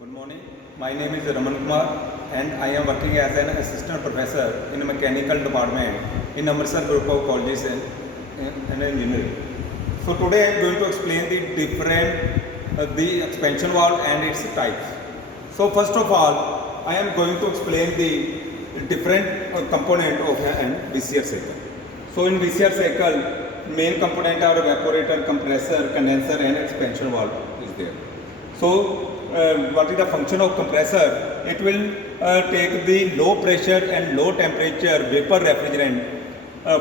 Good morning. My name is Raman Kumar and I am working as an assistant professor in a mechanical department in Amritsar Group of Colleges and Engineering. So today I am going to explain the expansion valve and its types. So first of all, I am going to explain the different component of an VCR cycle. So in VCR cycle, main component are evaporator, compressor, condenser and expansion valve is there. So what is the function of compressor? It will take the low pressure and low temperature vapor refrigerant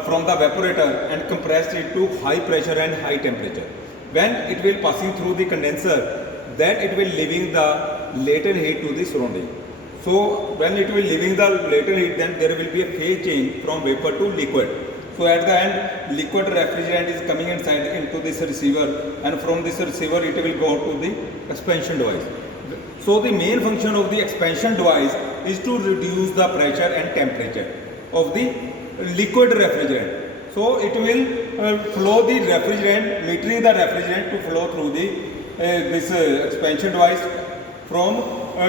from the evaporator and compress it to high pressure and high temperature. When it will passing through the condenser, then it will leaving the latent heat to the surrounding. So when it will leaving the latent heat, then there will be a phase change from vapor to liquid. So at the end, liquid refrigerant is coming inside into this receiver, and from this receiver it will go to the expansion device. So the main function of the expansion device is to reduce the pressure and temperature of the liquid refrigerant. So it will flow the refrigerant, metering the refrigerant to flow through the this expansion device from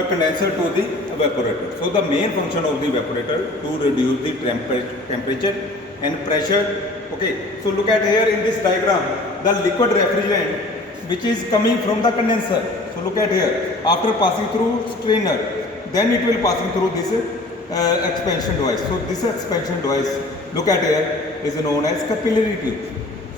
condenser to the evaporator. So the main function of the evaporator to reduce the temperature and pressure. Okay, so look at here in this diagram, the liquid refrigerant which is coming from the condenser. So look at here, after passing through strainer, then it will passing through this expansion device. So this expansion device, look at here, is known as capillary tube.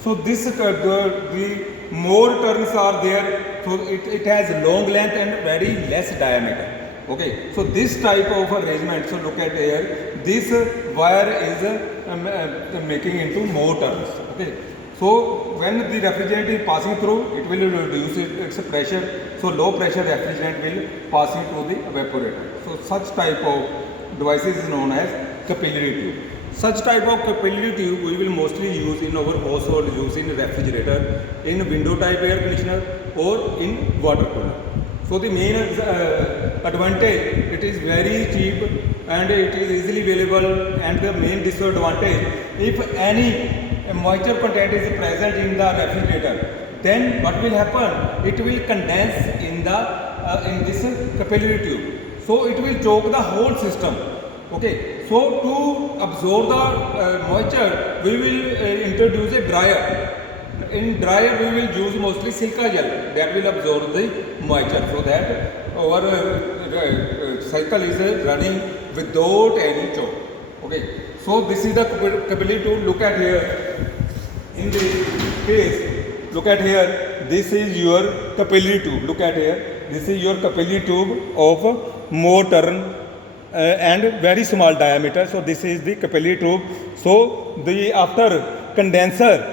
So this the more turns are there, so it has long length and very less diameter. Okay, so this type of arrangement, so look at here, this wire is making into more turns. Okay, so when the refrigerant is passing through, it will reduce its pressure. So low pressure refrigerant will passing to the evaporator. So such type of devices is known as capillary tube. Such type of capillary tube we will mostly use in our household use in refrigerator, in window type air conditioner or in water cooler. So the main advantage, it is very cheap and it is easily available, and the main disadvantage, if any moisture content is present in the refrigerator, then what will happen? It will condense in this capillary tube. So it will choke the whole system. Okay, so to absorb the moisture, we will introduce a dryer. In dryer, we will use mostly silica gel that will absorb the moisture, so that our cycle is running without any choke. Okay, so this is the capillary tube. Look at here in the case. Look at here. This is your capillary tube. Look at here. This is your capillary tube of more turn and very small diameter. So this is the capillary tube. So the after condenser,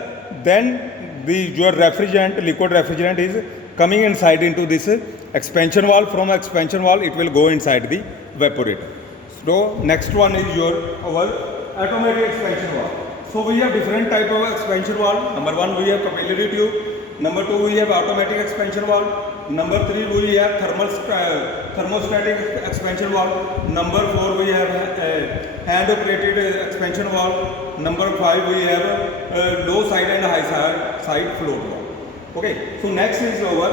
then your refrigerant, liquid refrigerant is coming inside into this expansion valve. From expansion valve, it will go inside the evaporator. So next one is our automatic expansion valve. So we have different type of expansion valve. Number one, we have capillary tube. Number two, we have automatic expansion valve. Number three, we have thermostatic expansion valve. Number four, we have hand operated expansion valve. Number five, we have low side and high side float valve. Okay, so next is our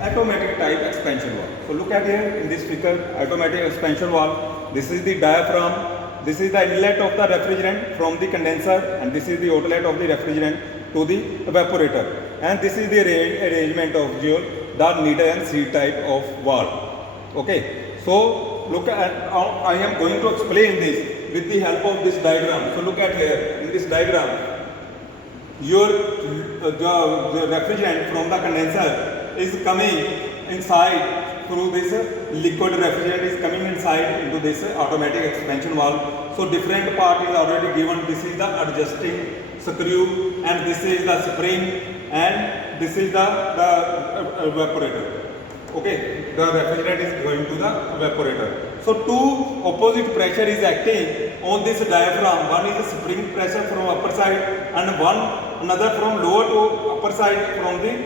automatic type expansion valve. So look at here in this figure, automatic expansion valve. This is the diaphragm. This is the inlet of the refrigerant from the condenser, and this is the outlet of the refrigerant to the evaporator. And this is the arrangement of the needle and C type of valve. Okay, so look at, I am going to explain this with the help of this diagram. So look at here in this diagram, the refrigerant from the condenser is coming inside through this liquid refrigerant is coming inside into this automatic expansion valve. So different part is already given. This is the adjusting screw, and this is the spring, and this is the evaporator. Okay, the refrigerant is going to the evaporator. So two opposite pressure is acting on this diaphragm. One is the spring pressure from upper side, and another from lower to upper side from the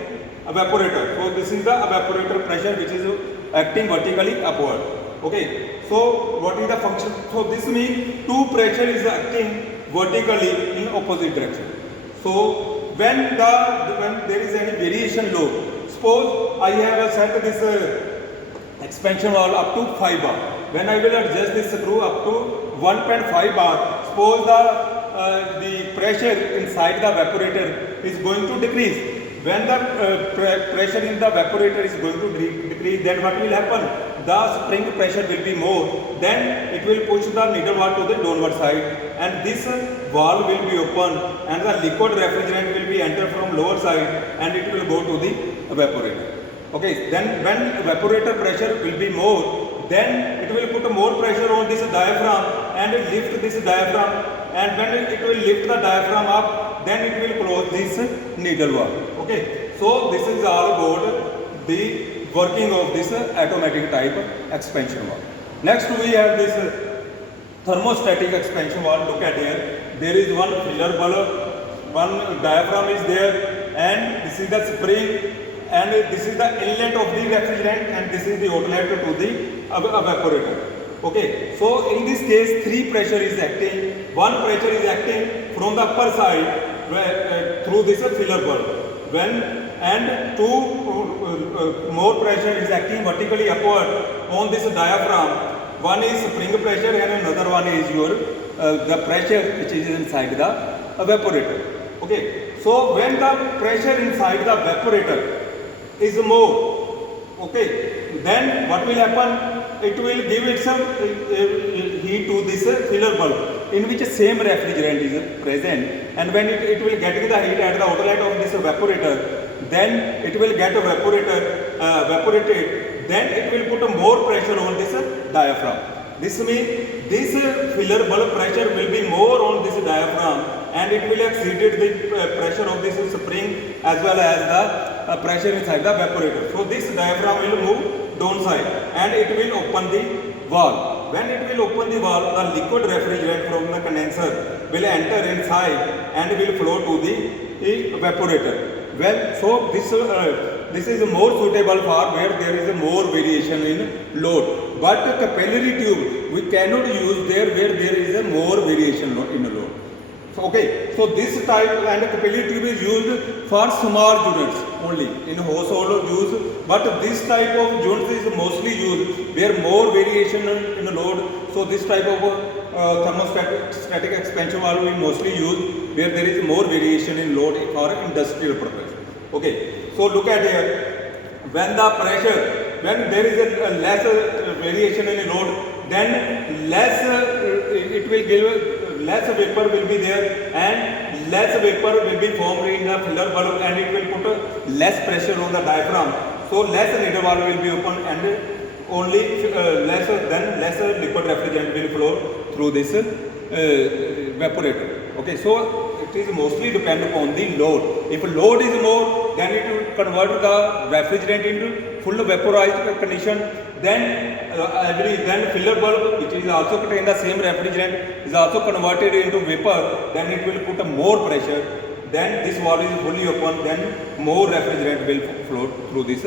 evaporator. So this is the evaporator pressure which is acting vertically upward. Okay, so what is the function? So this means two pressure is acting vertically in opposite direction. So when there is any variation load, suppose I have set this expansion valve up to 5 bar. When I will adjust this screw up to 1.5 bar, suppose the pressure inside the evaporator is going to decrease. When the pressure in the evaporator is going to decrease, then what will happen? The spring pressure will be more, then it will push the needle valve to the downward side, and this valve will be open, and the liquid refrigerant will be enter from lower side, and it will go to the evaporator. Okay, then when evaporator pressure will be more, then it will put more pressure on this diaphragm and lift this diaphragm, and when it will lift the diaphragm up, then it will close this needle valve. Okay, so this is all about the working of this automatic type expansion valve. Next we have this thermostatic expansion valve. Look at here, there is one filler bulb, one diaphragm is there, and this is the spring, and this is the inlet of the refrigerant, and this is the outlet to the evaporator. Okay, so in this case three pressure is acting. One pressure is acting from the upper side through this filler bulb, and two more pressure is acting vertically upward on this diaphragm. One is spring pressure and another one is your the pressure which is inside the evaporator. Okay, so when the pressure inside the evaporator is more, okay, then what will happen? It will give itself heat to this filler bulb in which same refrigerant is present, and when it will get the heat at the outlet of this evaporator, then it will get evaporated, then it will put more pressure on this diaphragm. This means this filler bulb pressure will be more on this diaphragm, and it will exceed the pressure of this spring as well as the pressure inside the evaporator. So this diaphragm will move downside and it will open the valve. When it will open the valve, the liquid refrigerant from the condenser will enter inside and will flow to the evaporator. Well, so this is more suitable for where there is a more variation in load. But capillary tube we cannot use there where there is a more variation in load. So, okay, so this type and capillary tube is used for small units only in household use, but this type of units is mostly used where more variation in load. So this type of thermostatic expansion valve we mostly use where there is more variation in load for industrial purpose. Okay, so look at here, when the pressure, when there is a less variation in load, then less it will give less vapor will be there, and less vapor will be formed in the filler bulb, and it will put less pressure on the diaphragm. So less needle valve will be open, and only lesser liquid refrigerant will flow through this evaporator. Okay, so it is mostly depend upon the load. If load is more, then it will convert the refrigerant into full vaporized condition. Then filler bulb, which is also contain the same refrigerant, is also converted into vapor. Then it will put a more pressure. Then this valve is fully open. Then more refrigerant will flow through this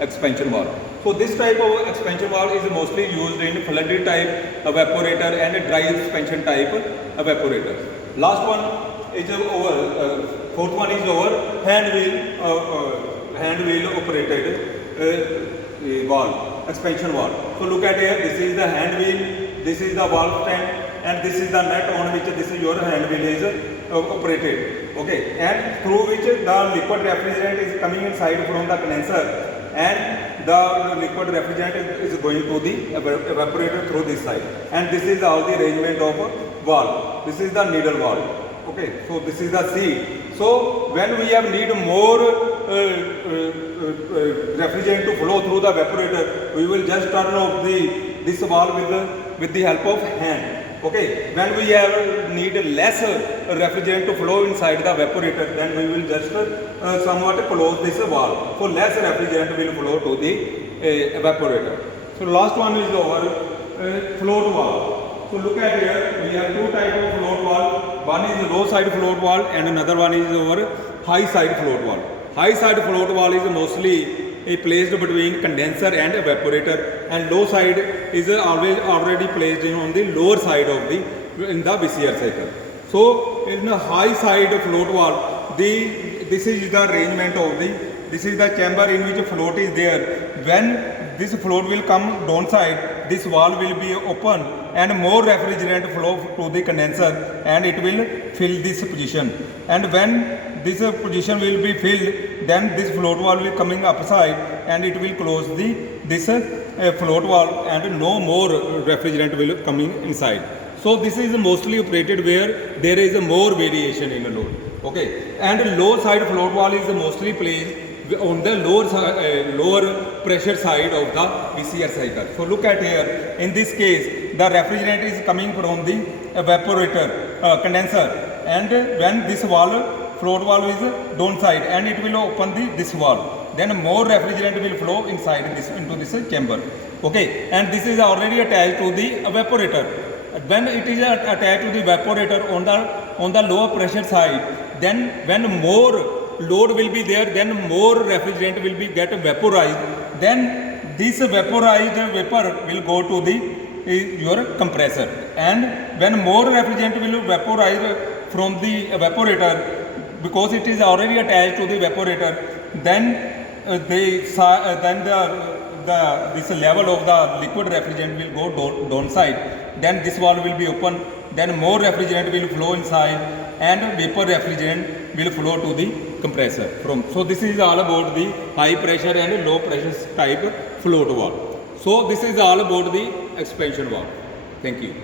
expansion valve. So this type of expansion valve is mostly used in flooded type evaporator and dry expansion type evaporators. Last one is over. Fourth one is over hand wheel operated valve, expansion valve. So look at here, this is the hand wheel, this is the valve stand, and this is the nut on which this is your hand wheel is operated. Okay, and through which the liquid refrigerant is coming inside from the condenser, and the liquid refrigerant is going to the evaporator through this side. And this is all the arrangement of valve. This is the needle valve. Okay, so this is the seat. So when we have need more refrigerant to flow through the evaporator, we will just turn off this valve with the help of hand. Okay, when we have need less refrigerant to flow inside the evaporator, then we will just somewhat close this valve. So less refrigerant will flow to the evaporator. So last one is our float valve. So look at here, we have two types of float valve. One is low side float valve and another one is our high side float valve. High side float valve is mostly placed between condenser and evaporator, and low side is already placed on the lower side of in the VCR cycle. So in the high side float valve, this is the arrangement of this is the chamber in which float is there. When this float will come downside, this valve will be open and more refrigerant flow to the condenser and it will fill this position. And when this position will be filled, then this float valve will coming upside and it will close this float valve and no more refrigerant will coming inside. So this is mostly operated where there is a more variation in the load. Okay, and low side float valve is mostly placed on the lower pressure side of the VCR cycle. So look at here, in this case the refrigerant is coming from the evaporator condenser, and when this valve float valve is downside and it will open this valve, then more refrigerant will flow inside this into this chamber. Okay, and this is already attached to the evaporator. When it is attached to the evaporator on the lower pressure side, then when more load will be there, then more refrigerant will be get vaporized, then this vaporized vapor will go to the your compressor, and when more refrigerant will vaporize from the evaporator, because it is already attached to the evaporator, then this level of the liquid refrigerant will go downside, then this valve will be open, then more refrigerant will flow inside and vapor refrigerant will flow to the compressor from. So this is all about the high pressure and low pressure type float valve. So this is all about the expansion valve. Thank you.